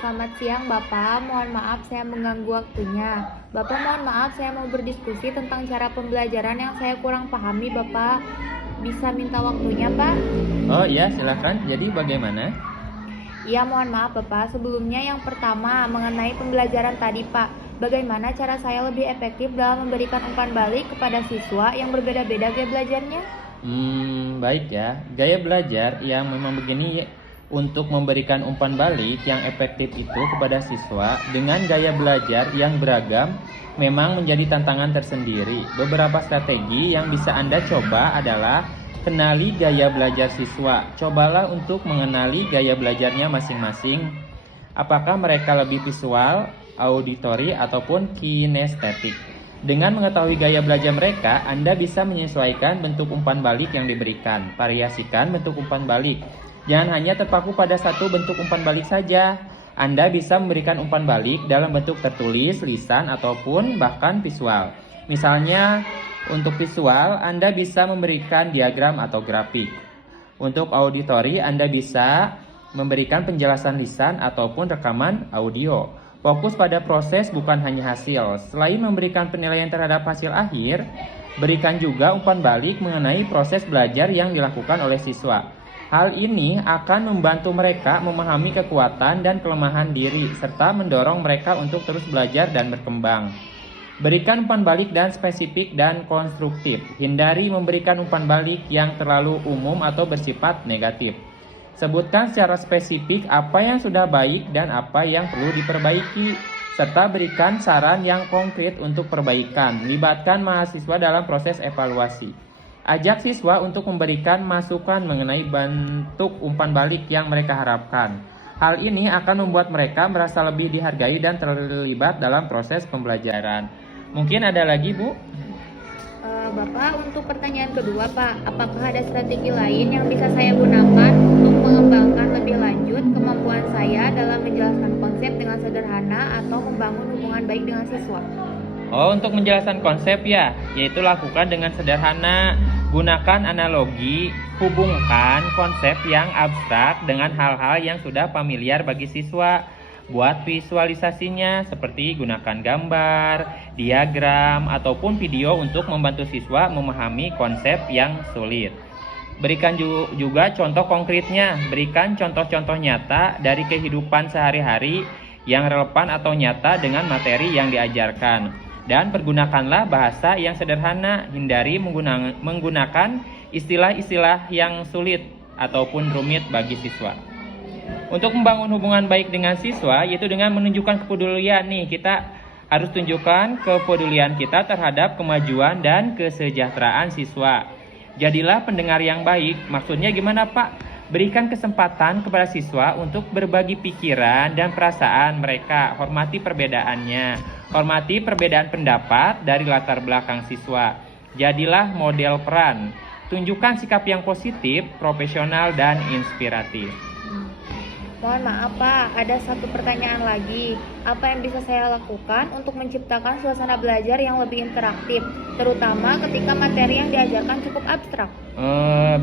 Selamat siang Bapak, mohon maaf saya mengganggu waktunya. Bapak mohon maaf saya mau berdiskusi tentang cara pembelajaran yang saya kurang pahami Bapak. Bisa minta waktunya Pak? Oh iya, silakan. Jadi bagaimana? Iya mohon maaf Bapak, sebelumnya yang pertama mengenai pembelajaran tadi Pak. Bagaimana cara saya lebih efektif dalam memberikan umpan balik kepada siswa yang berbeda-beda gaya belajarnya? Baik ya. Gaya belajar yang memang begini untuk memberikan umpan balik yang efektif itu kepada siswa dengan gaya belajar yang beragam memang menjadi tantangan tersendiri. Beberapa strategi yang bisa Anda coba adalah kenali gaya belajar siswa. Cobalah untuk mengenali gaya belajarnya masing-masing. Apakah mereka lebih visual, auditori, ataupun kinestetik. Dengan mengetahui gaya belajar mereka, Anda bisa menyesuaikan bentuk umpan balik yang diberikan. Variasikan bentuk umpan balik. Jangan hanya terpaku pada satu bentuk umpan balik saja. Anda bisa memberikan umpan balik dalam bentuk tertulis, lisan, ataupun bahkan visual. Misalnya, untuk visual, Anda bisa memberikan diagram atau grafik. Untuk auditori, Anda bisa memberikan penjelasan lisan ataupun rekaman audio. Fokus pada proses bukan hanya hasil. Selain memberikan penilaian terhadap hasil akhir, berikan juga umpan balik mengenai proses belajar yang dilakukan oleh siswa. Hal ini akan membantu mereka memahami kekuatan dan kelemahan diri, serta mendorong mereka untuk terus belajar dan berkembang. Berikan umpan balik dan spesifik dan konstruktif. Hindari memberikan umpan balik yang terlalu umum atau bersifat negatif. Sebutkan secara spesifik apa yang sudah baik dan apa yang perlu diperbaiki, serta berikan saran yang konkret untuk perbaikan. Libatkan mahasiswa dalam proses evaluasi. Ajak siswa untuk memberikan masukan mengenai bentuk umpan balik yang mereka harapkan. Hal ini akan membuat mereka merasa lebih dihargai dan terlibat dalam proses pembelajaran. Mungkin ada lagi, Bu? Bapak, untuk pertanyaan kedua Pak, apakah ada strategi lain yang bisa saya gunakan untuk mengembangkan lebih lanjut kemampuan saya dalam menjelaskan konsep dengan sederhana atau membangun hubungan baik dengan siswa? Oh, untuk menjelaskan konsep ya, yaitu lakukan dengan sederhana. Gunakan analogi, hubungkan konsep yang abstrak dengan hal-hal yang sudah familiar bagi siswa. Buat visualisasinya seperti gunakan gambar, diagram, ataupun video untuk membantu siswa memahami konsep yang sulit. Berikan juga contoh konkretnya, berikan contoh-contoh nyata dari kehidupan sehari-hari yang relevan atau nyata dengan materi yang diajarkan. Dan pergunakanlah bahasa yang sederhana, hindari menggunakan istilah-istilah yang sulit ataupun rumit bagi siswa. Untuk membangun hubungan baik dengan siswa, yaitu dengan menunjukkan kepedulian nih, kita harus tunjukkan kepedulian kita terhadap kemajuan dan kesejahteraan siswa. Jadilah pendengar yang baik. Maksudnya gimana Pak? Berikan kesempatan kepada siswa untuk berbagi pikiran dan perasaan mereka. Hormati perbedaannya. Hormati perbedaan pendapat dari latar belakang siswa. Jadilah model peran. Tunjukkan sikap yang positif, profesional, dan inspiratif. Mohon maaf Pak, ada satu pertanyaan lagi. Apa yang bisa saya lakukan untuk menciptakan suasana belajar yang lebih interaktif, terutama ketika materi yang diajarkan cukup abstrak?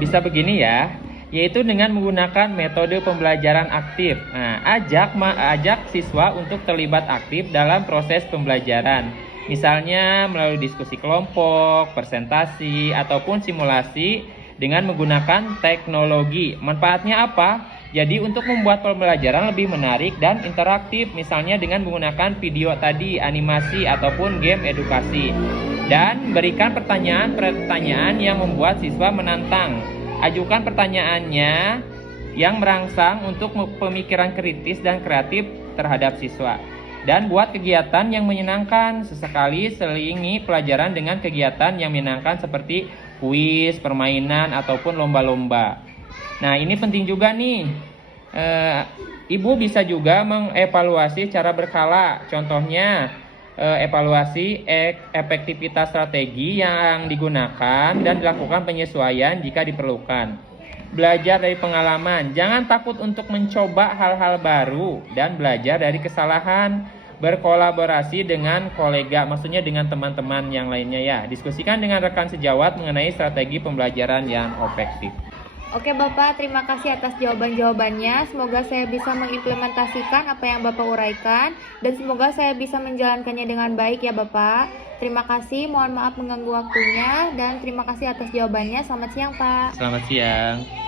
Bisa begini ya, yaitu dengan menggunakan metode pembelajaran aktif. Nah, ajak siswa untuk terlibat aktif dalam proses pembelajaran. Misalnya melalui diskusi kelompok, presentasi, ataupun simulasi dengan menggunakan teknologi. Manfaatnya apa? Jadi untuk membuat pembelajaran lebih menarik dan interaktif, misalnya dengan menggunakan video tadi, animasi, ataupun game edukasi. Dan berikan pertanyaan-pertanyaan yang membuat siswa menantang. Ajukan pertanyaannya yang merangsang untuk pemikiran kritis dan kreatif terhadap siswa. Dan buat kegiatan yang menyenangkan, sesekali selingi pelajaran dengan kegiatan yang menyenangkan seperti kuis, permainan, ataupun lomba-lomba. Nah, ini penting juga nih. Ibu bisa juga mengevaluasi secara berkala. Contohnya, evaluasi efektivitas strategi yang digunakan dan dilakukan penyesuaian jika diperlukan. Belajar dari pengalaman. Jangan takut untuk mencoba hal-hal baru dan belajar dari kesalahan. Berkolaborasi dengan kolega, maksudnya dengan teman-teman yang lainnya ya. Diskusikan dengan rekan sejawat mengenai strategi pembelajaran yang efektif. Oke Bapak, terima kasih atas jawaban-jawabannya. Semoga saya bisa mengimplementasikan apa yang Bapak uraikan dan semoga saya bisa menjalankannya dengan baik ya Bapak. Terima kasih, mohon maaf mengganggu waktunya dan terima kasih atas jawabannya. Selamat siang Pak. Selamat siang.